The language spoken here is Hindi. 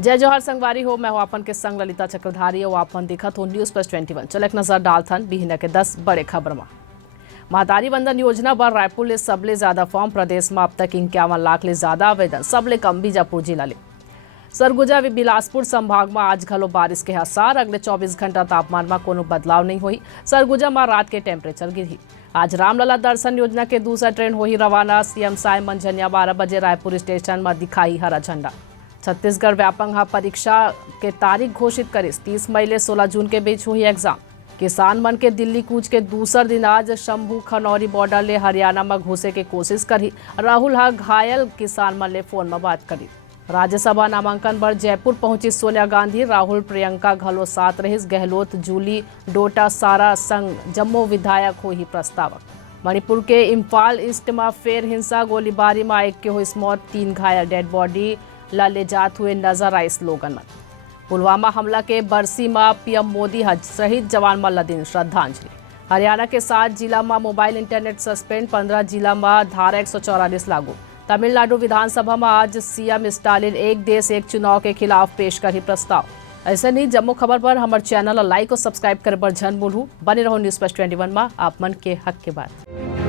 जय जौहर संगवारी हो। मैं हूं आपन के संग ललिता चक्रधारी और आपन देखत हो न्यूज प्लस 21। चल एक नजर डालथन बिहना के 10 बड़े खबर में। महतारी वंदन योजना पर रायपुर ले सबले ज्यादा फॉर्म। प्रदेश में अब तक 51 लाख ले ज्यादा आवेदन। सबले कम बीजापुर जिला ले। सरगुजा बिलासपुर संभाग में आज घलो बारिश के आसार। अगले 24 घंटा तापमान में कोनो बदलाव नहीं हुई। सरगुजा में रात के टेम्परेचर गिरी। आज रामलला दर्शन योजना के दूसरा ट्रेन हुई रवाना। सीएम साय मंझनिया 12 बजे रायपुर स्टेशन में दिखाई हरा झंडा। छत्तीसगढ़ व्यापक परीक्षा के तारीख घोषित करिस। 30 मई ले 16 जून के बीच हुई एग्जाम। किसान मन के दिल्ली कूच के दूसर दिन आज शंभू खनौरी बॉर्डर ले हरियाणा में घुसे के कोशिश करी। राहुल हा घायल किसान मन ले फोन में बात करी। राज्यसभा नामांकन पर जयपुर पहुंची सोनिया गांधी। राहुल प्रियंका घलो साथ रहिस। गहलोत जूली डोटा सारा संग जम्मू विधायक हो ही प्रस्तावक। मणिपुर के इम्फाल ईस्ट में फेर हिंसा। गोलीबारी में एक के हुई मौत। 3 घायल। डेड बॉडी ले जात हुए नजर आए स्लोगन में। पुलवामा हमला के बरसी में पीएम मोदी हज शहीद जवान मल्ला दिन श्रद्धांजलि। हरियाणा के 7 जिला में मोबाइल इंटरनेट सस्पेंड। 15 जिला में धारा 144 लागू। तमिलनाडु विधानसभा में आज सीएम स्टालिन एक देश एक चुनाव के खिलाफ पेश करी प्रस्ताव। ऐसे नहीं जम्मू खबर पर हमारे चैनल लाइक और सब्सक्राइब करे पर झन भूलू। बने रहो न्यूज प्लस 21 में आप मन के हक के बात।